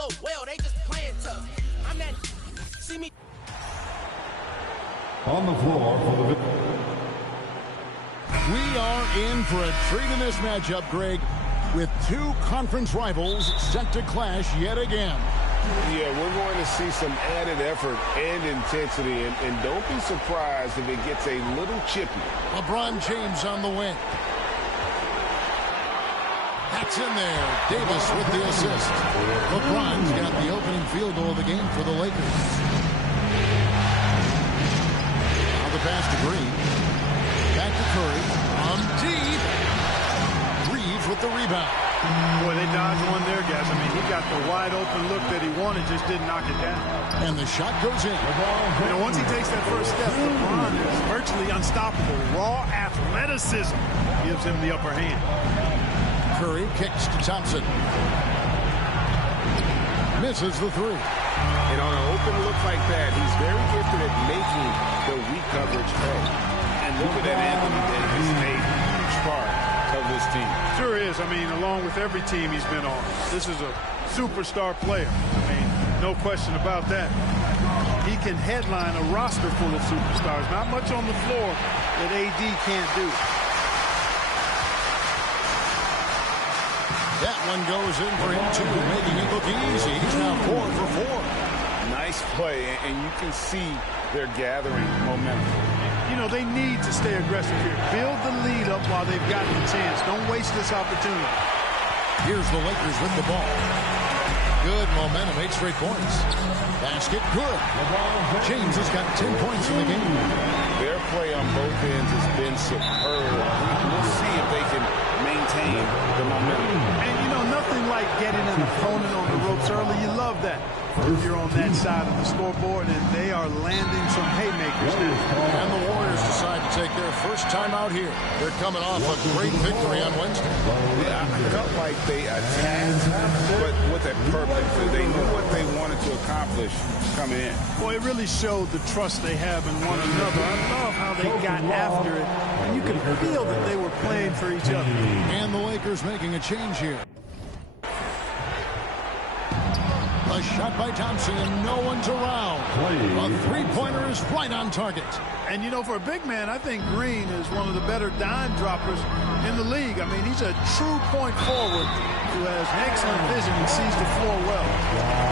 flow well, they just playing tough. I'm that. See me. On the floor for the... We are in for a treat in this matchup, Greg, with two conference rivals set to clash yet again. Yeah, we're going to see some added effort and intensity, and don't be surprised if it gets a little chippy. LeBron James on the wing. That's in there. Davis with the assist. LeBron's got the opening field goal of the game for the Lakers. Now the pass to Green. Back to Curry. From deep. Reeves with the rebound. Boy, they dodged one there, guys. I mean, he got the wide open look that he wanted, just didn't knock it down. And the shot goes in. You know, once he takes that first step, LeBron is virtually unstoppable. Raw athleticism gives him the upper hand. Curry kicks to Thompson. Misses the three. And on an open look like that, he's very gifted at making the weak coverage pay. And look at that Anthony Davis, a huge part of this team. Sure is. I mean, along with every team he's been on, this is a superstar player. I mean, no question about that. He can headline a roster full of superstars. Not much on the floor that AD can't do. That one goes in for him, too, making it look easy. He's now 4 for 4. Nice play, and you can see they're gathering momentum. You know, they need to stay aggressive here. Build the lead up while they've got the chance. Don't waste this opportunity. Here's the Lakers with the ball. Good momentum, 8 straight points. Basket, good. James has got 10 points in the game. Their play on both ends has been superb. We'll see if they can maintain the momentum. And, you know, nothing like getting an opponent on the ropes early. You love that. If you're on that side of the scoreboard, and they are landing some haymakers now. And the Warriors decide to take their first time out here. They're coming off a great victory on Wednesday. Yeah, I felt like they attacked, but with a purpose. They knew what they wanted to accomplish coming in. Boy, it really showed the trust they have in one another. I love how they got after it, and you can feel that they were playing for each other. And the Lakers making a change here. A shot by Thompson, and no one's around. A three-pointer is right on target. And, you know, for a big man, I think Green is one of the better dime droppers in the league. I mean, he's a true point forward who has excellent vision and sees the floor well.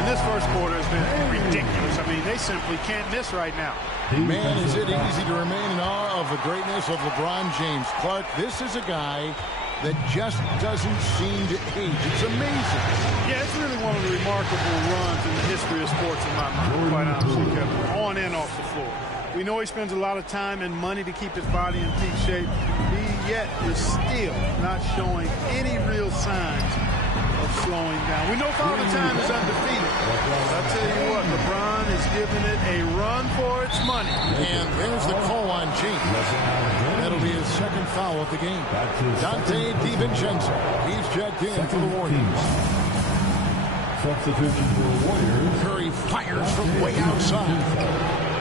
And this first quarter has been ridiculous. I mean, they simply can't miss right now. Man, is it easy to remain in awe of the greatness of LeBron James. Clark, this is a guy that just doesn't seem to age. It's amazing. Yeah, it's really one of the remarkable runs in the history of sports in my mind, quite honestly, Kevin, on and off the floor. We know he spends a lot of time and money to keep his body in peak shape. He yet is still not showing any real signs of slowing down. We know Father Time is undefeated. But I'll tell you what, LeBron is giving it a run for its money. And there's the call on James. That'll be his second foul of the game. Dante DiVincenzo. He's checked in for the Warriors. Substitution for the Warriors. Curry fires from way outside.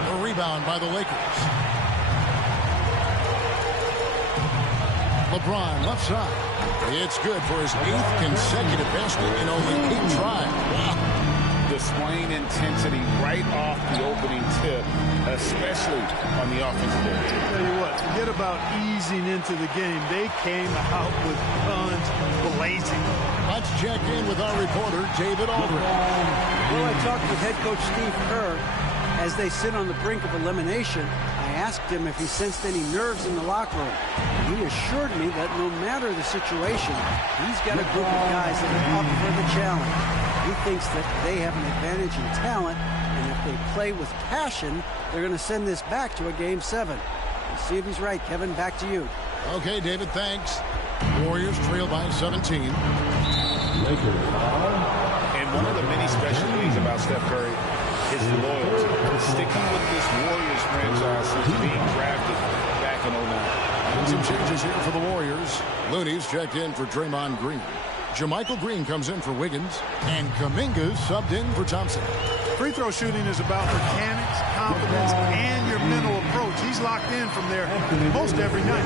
A rebound by the Lakers. LeBron left side. It's good for his 8th consecutive basket in only 8 tries. Wow. Displaying intensity right off the opening tip, especially on the offensive end. I'll tell you what, forget about easing into the game. They came out with guns blazing. Let's check in with our reporter, David Aldridge. Well, I talked with head coach Steve Kerr as they sit on the brink of elimination. I asked him if he sensed any nerves in the locker room. He assured me that no matter the situation, he's got a group of guys that are up for the challenge. He thinks that they have an advantage in talent, and if they play with passion, they're going to send this back to a Game 7. We'll see if he's right. Kevin, back to you. Okay, David, thanks. Warriors trail by 17. Lakers. And one of the many specialties about Steph Curry is loyalty. Sticking with this Warriors franchise since being drafted back in 09. Some changes here for the Warriors. Looney's checked in for Draymond Green. Jermichael Green comes in for Wiggins, and Kuminga's subbed in for Thompson. Free throw shooting is about mechanics, confidence, and your mental approach. He's locked in from there most every night.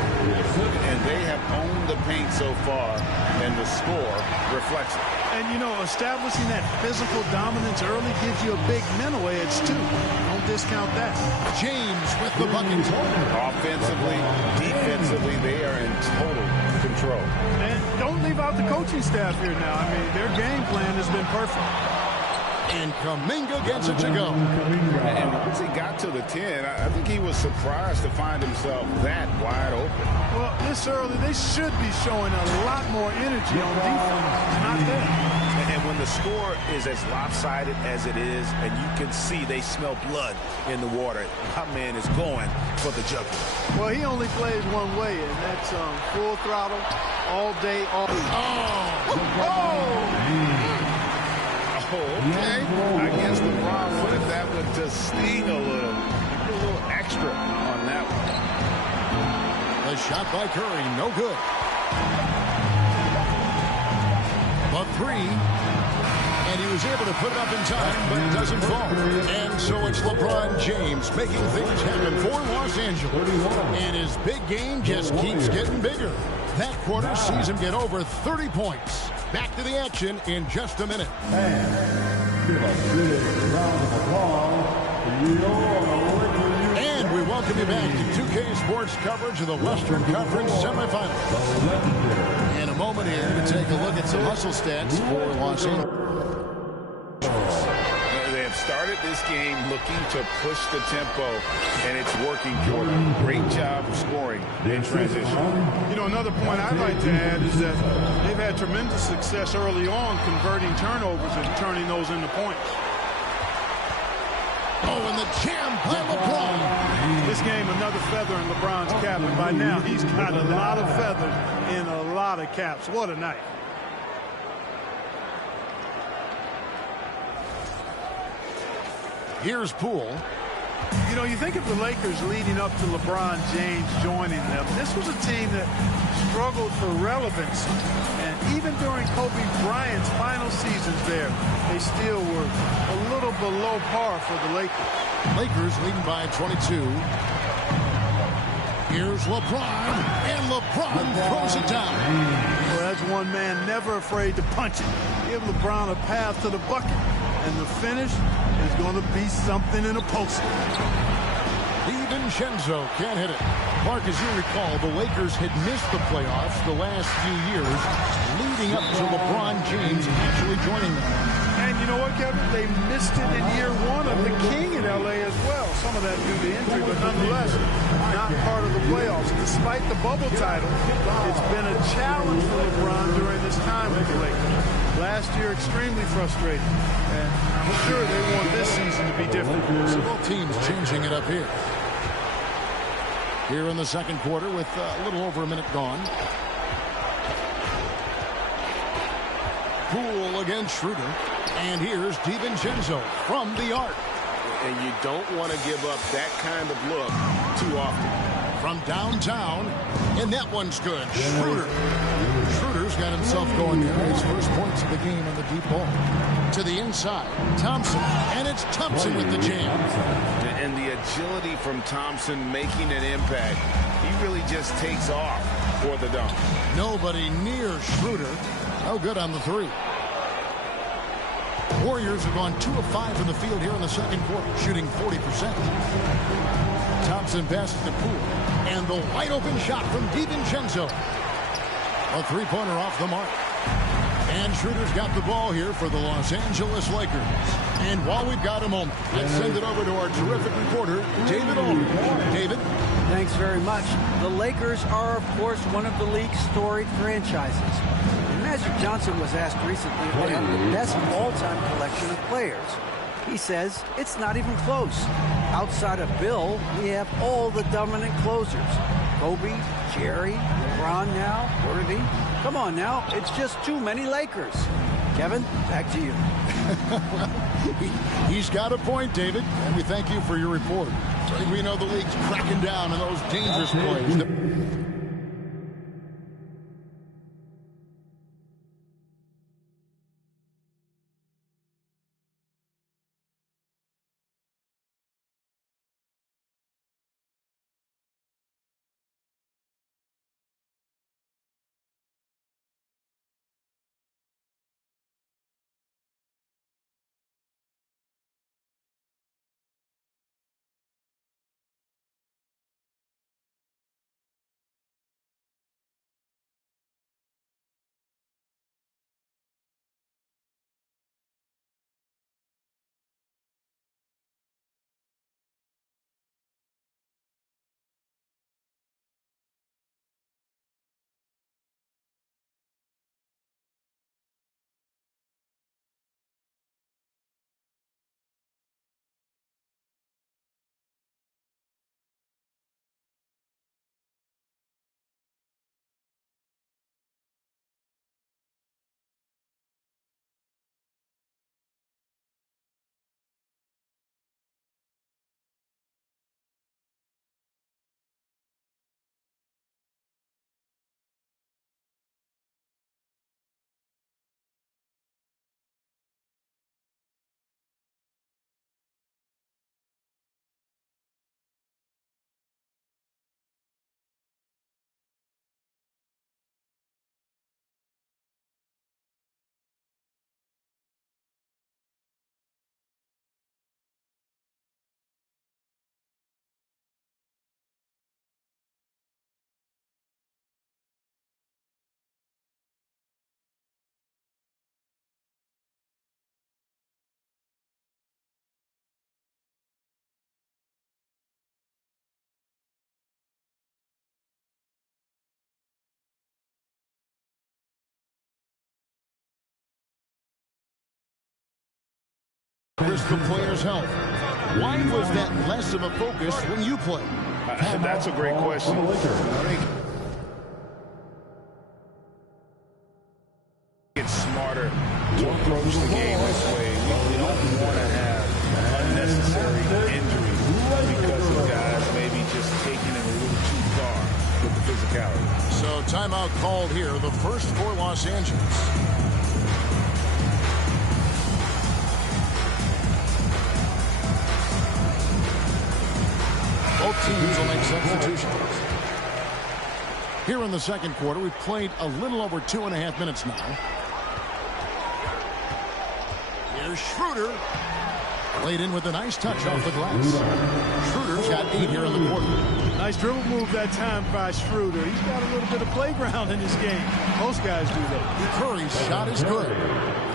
And they have owned the paint so far, and the score reflects it. And, you know, establishing that physical dominance early gives you a big mental edge, too. Don't discount that. James with the bucket. Offensively, defensively, they are in total control. And don't leave out the coaching staff here now. I mean, their game plan has been perfect. And Kuminga gets it to go. And once he got to the 10, I think he was surprised to find himself that wide open. Well, this early, they should be showing a lot more energy on defense. It's not there. And when the score is as lopsided as it is, and you can see they smell blood in the water, my man is going for the jugular. Well, he only plays one way, and that's full throttle, all day, all week. Okay. I guess LeBron wanted that one to sting a little. Put a little extra on that one. The shot by Curry, no good. The three. And he was able to put it up in time, but it doesn't fall. And so it's LeBron James making things happen for Los Angeles. And his big game just keeps getting bigger. That quarter sees him get over 30 points. Back to the action in just a minute. And we welcome you back to 2K Sports coverage of the Western Conference semifinals. In a moment here to take a look at some hustle stats for Los Angeles. They have started this game looking to push the tempo, and it's working for them. Great job of scoring in transition. You know, another point I'd like to add is that they've had tremendous success early on converting turnovers and turning those into points. Oh, and the jam by LeBron. This game, another feather in LeBron's cap, and by now he's got a lot of feathers in a lot of caps. What a night. Here's Poole. You know, you think of the Lakers leading up to LeBron James joining them. This was a team that struggled for relevance. And even during Kobe Bryant's final seasons there, they still were a little below par for the Lakers. Lakers leading by 22. Here's LeBron, and LeBron throws it down. Well, that's one man never afraid to punch it. Give LeBron a path to the bucket. And the finish is going to be something in a poster. DiVincenzo can't hit it. Mark, as you recall, the Lakers had missed the playoffs the last few years, leading up to LeBron James actually joining them. And you know what, Kevin? They missed it in year one of the King in L.A. as well. Some of that due to injury, but nonetheless, not part of the playoffs. Despite the bubble title, it's been a challenge for LeBron during this time with the Lakers. Last year, extremely frustrating. And I'm sure they want this season to be different. So both teams changing it up here. Here in the second quarter with a little over a minute gone. Poole against Schroeder. And here's DiVincenzo from the arc. And you don't want to give up that kind of look too often. From downtown, and that one's good. Schroeder. Schroeder's got himself going there. His first points of the game on the deep ball. To the inside, Thompson, and it's Thompson with the jam. And the agility from Thompson making an impact. He really just takes off for the dunk. Nobody near Schroeder. No good on the three. Warriors have gone 2 of 5 from the field here in the second quarter, shooting 40%. Thompson passes to Poole, and the wide open shot from DiVincenzo. A three-pointer off the mark. And Schroeder's got the ball here for the Los Angeles Lakers. And while we've got a moment, let's send it over to our terrific reporter, David Aldridge. David? Thanks very much. The Lakers are, of course, one of the league's storied franchises. And Magic Johnson was asked recently if they have the best all-time collection of players. He says it's not even close. Outside of Bill, we have all the dominant closers. Kobe, Jerry, LeBron now, Worthy. Come on now, it's just too many Lakers. Kevin, back to you. He's got a point, David, and we thank you for your report. I think we know the league's cracking down on those dangerous plays. the player's health. Why was that less of a focus when you played? That's a great question. It's smarter to approach the game this way. We don't want to have unnecessary injuries because of guys maybe just taking it a little too far with the physicality. So timeout called here, the first for Los Angeles. Both teams will make substitutions. Here in the second quarter, we've played a little over 2.5 minutes now. Here's Schroeder. Played in with a nice touch off the glass. Schroeder's got 8 here in the quarter. Nice dribble move that time by Schroeder. He's got a little bit of playground in his game. Most guys do that. Curry's shot is good.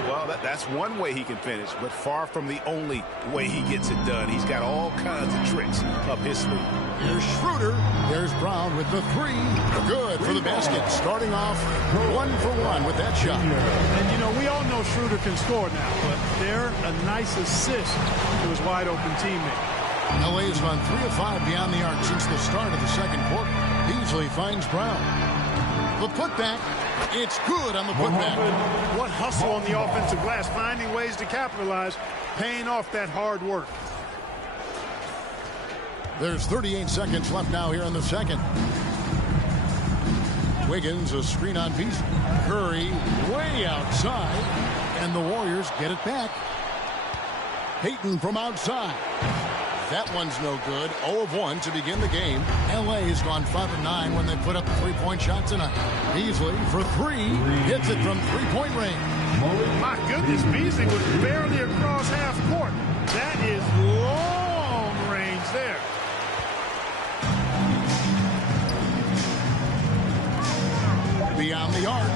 Well, that's one way he can finish, but far from the only way he gets it done. He's got all kinds of tricks up his sleeve. Here's Schroeder. There's Brown with the 3. Good for the basket. Starting off 1 for 1 with that shot. And, you know, we all know Schroeder can score now, but they're a nice assist to his wide-open teammate. LA's gone 3 of 5 beyond the arc since the start of the second quarter. Beasley finds Brown. The putback. It's good on the putback. What hustle on the offensive glass, finding ways to capitalize, paying off that hard work. There's 38 seconds left now here in the second. Wiggins, a screen on Beasley. Curry way outside, and the Warriors get it back. Payton from outside. That one's no good. 0 of 1 to begin the game. LA has gone 5 of 9 when they put up a 3-point shot tonight. Beasley for 3. Hits it from 3-point range. My goodness, Beasley was barely across half court. That is long range there. Beyond the arc.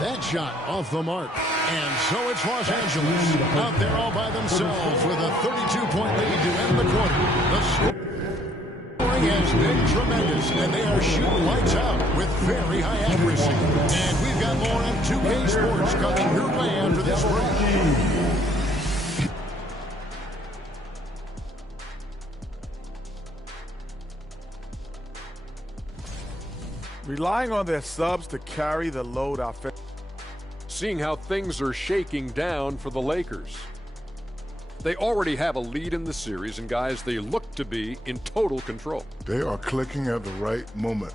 That shot off the mark. And so it's Los Angeles out there all by themselves with a 32-point lead to end the quarter. The scoring has been tremendous, and they are shooting lights out with very high accuracy. And we've got more on 2K Sports coming your way after this break. Relying on their subs to carry the load offensively. Seeing how things are shaking down for the Lakers. They already have a lead in the series, and guys, they look to be in total control. They are clicking at the right moment.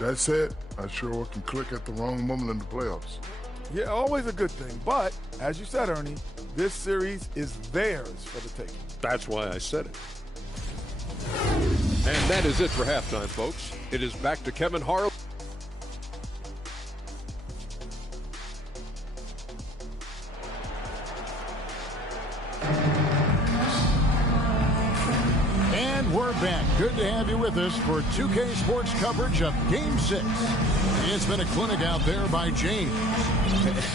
That said, I sure can click at the wrong moment in the playoffs. Yeah, always a good thing. But, as you said, Ernie, this series is theirs for the taking. That's why I said it. And that is it for halftime, folks. It is back to Kevin Harlan. And we're back. Good to have you with us for 2K Sports coverage of Game 6. It's been a clinic out there by James.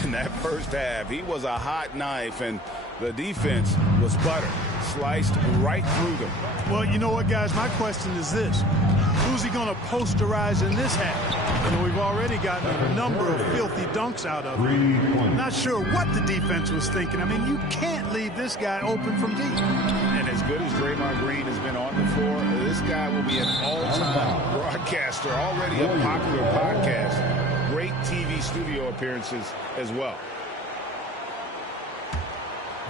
In that first half, he was a hot knife, and the defense was butter. Sliced right through them. Well, you know what, guys? My question is this. Who's he going to posterize in this half? You know, we've already gotten a number of filthy dunks out of him. Not sure what the defense was thinking. I mean, you can't leave this guy open from deep. And as good as Draymond Green has been on the floor, this guy will be an all-time broadcaster, already a popular podcast. Great TV studio appearances as well.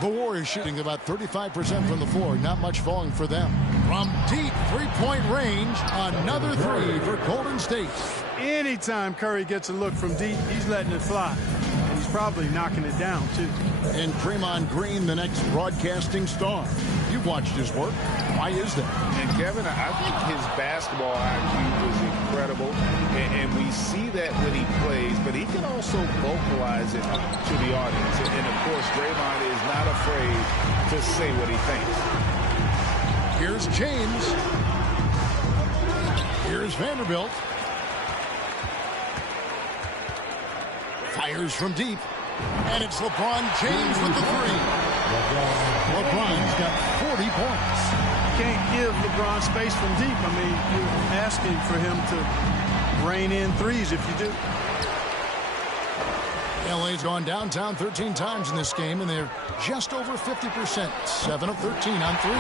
The Warriors shooting about 35% from the floor. Not much falling for them. From deep three-point range, another 3 for Golden State. Anytime Curry gets a look from deep, he's letting it fly. And he's probably knocking it down, too. And Draymond Green, the next broadcasting star. You've watched his work. Why is that? And Kevin, I think his basketball IQ is incredible. And we see that when he plays, but he can also vocalize it to the audience. And of course, Draymond is not afraid to say what he thinks. Here's James. Here's Vanderbilt. Fires from deep. And it's LeBron James with the 3. LeBron's got 40 points. Can't give LeBron space from deep. I mean, you're asking for him to rein in threes if you do. LA's gone downtown 13 times in this game, and they're just over 50%. 7 of 13 on threes.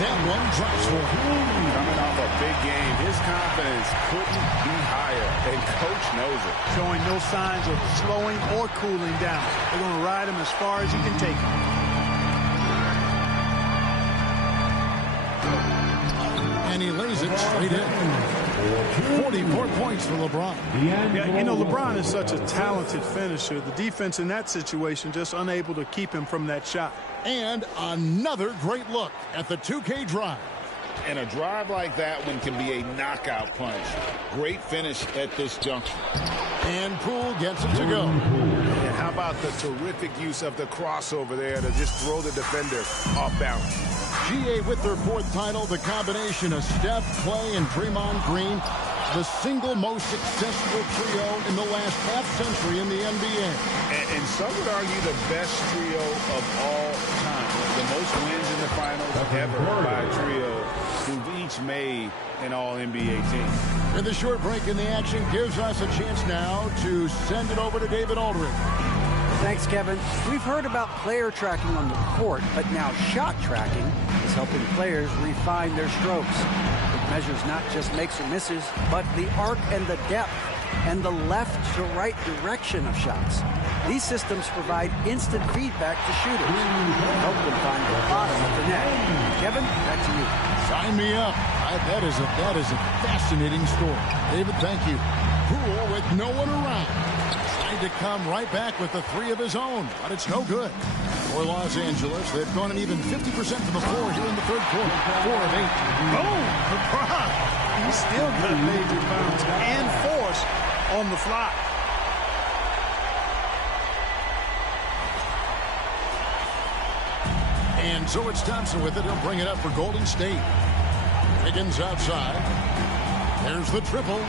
That one drops for him. Coming off a big game, his confidence couldn't be higher, and Coach knows it. Showing no signs of slowing or cooling down. They're going to ride him as far as he can take him. And he lays it straight in. 44 points for LeBron. Yeah, you know, LeBron is such a talented finisher. The defense in that situation just unable to keep him from that shot. And another great look at the 2K drive. And a drive like that one can be a knockout punch. Great finish at this juncture. And Poole gets it to go. And how about the terrific use of the crossover there to just throw the defender off balance. GA with their 4th title, the combination of Steph, Clay, and Draymond Green, the single most successful trio in the last half-century in the NBA. And some would argue the best trio of all time. The most wins in the finals ever by a trio who've each made an All-NBA team. And the short break in the action gives us a chance now to send it over to David Aldridge. Thanks, Kevin. We've heard about player tracking on the court, but now shot tracking is helping players refine their strokes. It measures not just makes or misses, but the arc and the depth and the left to right direction of shots. These systems provide instant feedback to shooters and help them find the bottom of the net. Kevin, back to you. Sign me up. That is a fascinating story. David, thank you. Poole with no one around. To come right back with the 3 of his own, but it's no good. For Los Angeles, they've gone an even 50% from the floor here in the 3rd quarter. 4 of 8. Boom! LeBron. He's still got major bounce and force on the fly. And so it's Thompson with it. He'll bring it up for Golden State. Wiggins outside. There's the triple.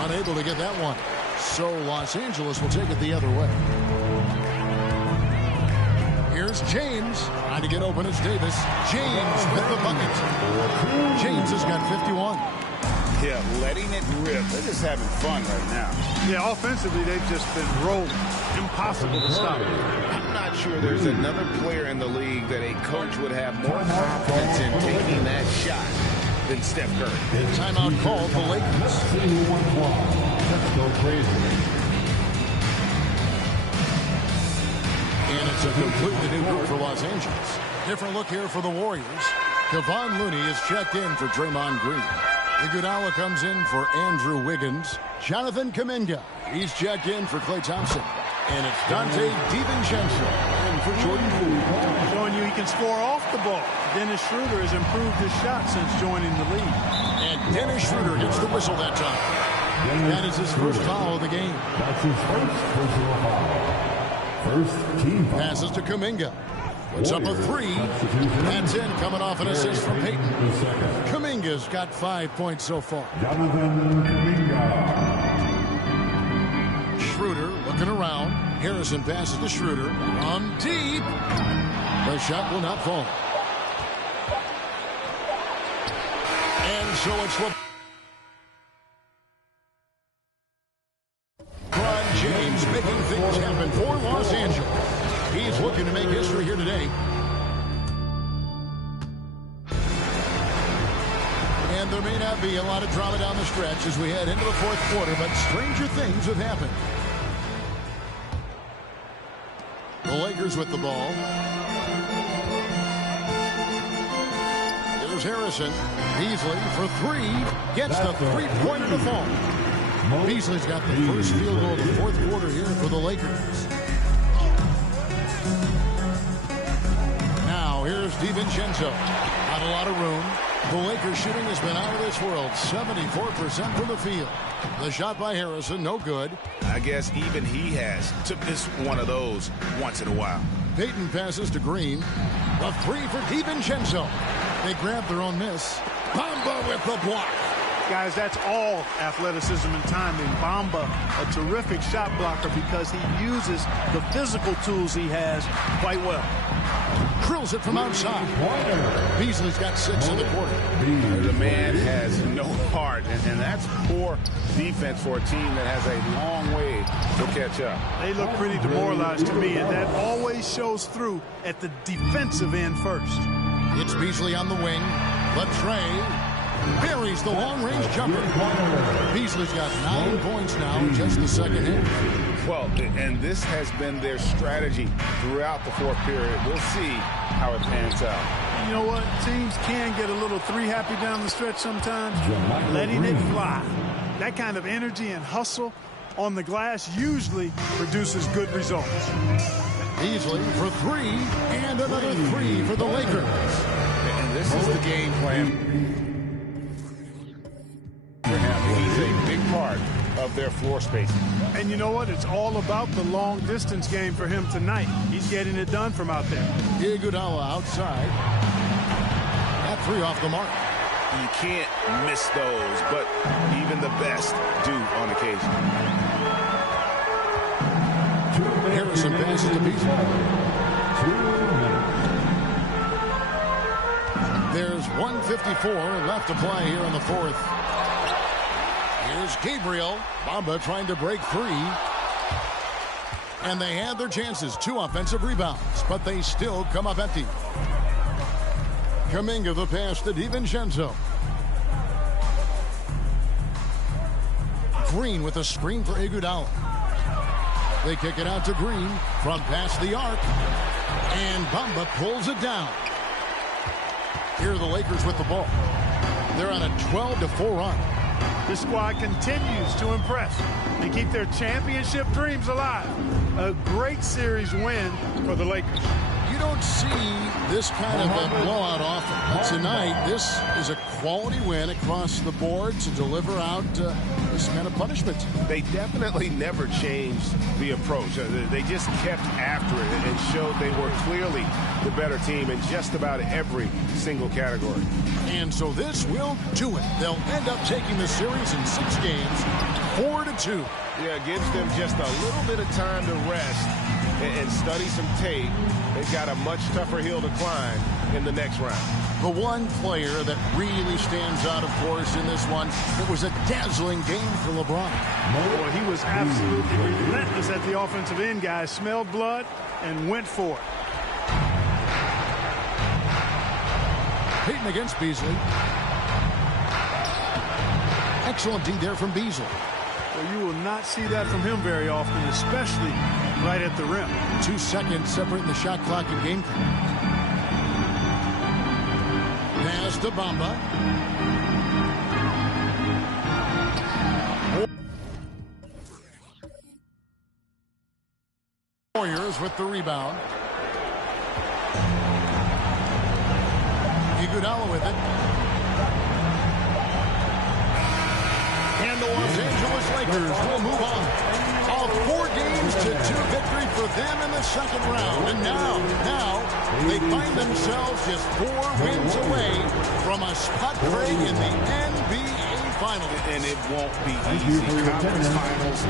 Unable to get that one. So Los Angeles will take it the other way. Here's James trying to get open. It's Davis. James with the bucket. James has got 51. Yeah, letting it rip. They're just having fun right now. Yeah, offensively, they've just been rolling. Impossible to stop. I'm not sure there's another player in the league that a coach would have more confidence in taking that shot than Steph Curry. Timeout called the Lakers. Let's go crazy. And it's a completely new group for Los Angeles. Different look here for the Warriors. Kevon Looney is checked in for Draymond Green. Iguodala comes in for Andrew Wiggins. Jonathan Kuminga, he's checked in for Klay Thompson. And it's Dante DiVincenzo in for Jordan Poole. Showing you he can score off the ball. Dennis Schroeder has improved his shot since joining the league. And Dennis Schroeder gets the whistle that time. That is his first foul of the game. That's his first personal foul. First team foul. Passes to Kuminga. Puts up a 3. That's in, coming off an assist from Payton. Kuminga's got 5 points so far. Jonathan Kuminga. Schroeder looking around. Harrison passes to Schroeder. On deep. The shot will not fall. And so it's LeBron James making things happen for Los Angeles. He's looking to make history here today. And there may not be a lot of drama down the stretch as we head into the 4th quarter, but stranger things have happened. The Lakers with the ball. Here's Harrison. Beasley for 3. Gets the 3-pointer to fall. Beasley's got the first field goal of the 4th quarter here for the Lakers. Now here's DiVincenzo. Not a lot of room. The Lakers shooting has been out of this world. 74% from the field. The shot by Harrison, no good. I guess even he has to miss one of those once in a while. Payton passes to Green. A 3 for DiVincenzo. They grab their own miss. Bamba with the block. Guys, that's all athleticism and timing. Bamba, a terrific shot blocker because he uses the physical tools he has quite well. drills it from outside. Beasley's got 6 in the quarter. The man has no heart, and that's poor defense for a team that has a long way to catch up. They look pretty demoralized to me, and that always shows through at the defensive end first. It's Beasley on the wing. Latrey buries the long-range jumper. Beasley's got 9 points now in just the second half. Well, and this has been their strategy throughout the fourth period. We'll see how it pans out. You know what? Teams can get a little three-happy down the stretch sometimes. Letting it fly. That kind of energy and hustle on the glass usually produces good results. Beasley for 3, and another 3 for the Lakers. And this is the game plan for him. He's a big part of their floor spacing. And you know what? It's all about the long-distance game for him tonight. He's getting it done from out there. Iguodala outside. That 3 off the mark. You can't miss those, but even the best do on occasion. Harrison passes to Beasley. 2 minutes. There's 1:54 left to play here in the fourth. Here's Gabriel. Bamba trying to break free. And they had their chances. 2 offensive rebounds, but they still come up empty. Kuminga the pass to DiVincenzo. Green with a screen for Iguodala. They kick it out to Green from past the arc. And Bamba pulls it down. Here are the Lakers with the ball. They're on a 12-4 run. This squad continues to impress and keep their championship dreams alive. A great series win for the Lakers. You don't see this kind of a blowout often. But tonight, this is a quality win across the board to deliver out this kind of punishment. They definitely never changed the approach. They just kept after it and showed they were clearly the better team in just about every single category. And so this will do it. They'll end up taking the series in 6 games, 4-2. Yeah, it gives them just a little bit of time to rest and study some tape. They've got a much tougher hill to climb in the next round. The one player that really stands out, of course, in this one, it was a dazzling game for LeBron. Boy, he was absolutely relentless at the offensive end, guys. Smelled blood and went for it. Payton against Beasley. Excellent D there from Beasley. Well, you will not see that from him very often, especially right at the rim. 2 seconds separating the shot clock and game clock. Pass to Bamba. Warriors with the rebound. Iguodala with it. And the Los Angeles Lakers will move on. A 4-2 victory for them in the second round. And now they find themselves just 4 wins away from a spot break in the NBA Finals. And it won't be easy. Conference finals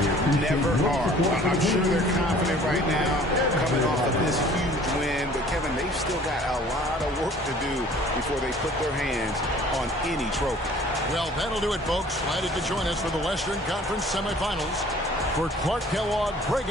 never are. I'm sure they're confident right now coming off of this huge win. But, Kevin, they've still got a lot of work to do before they put their hands on any trophy. Well, that'll do it, folks. Glad you could join us for the Western Conference semifinals. For Clark Kellogg, Greg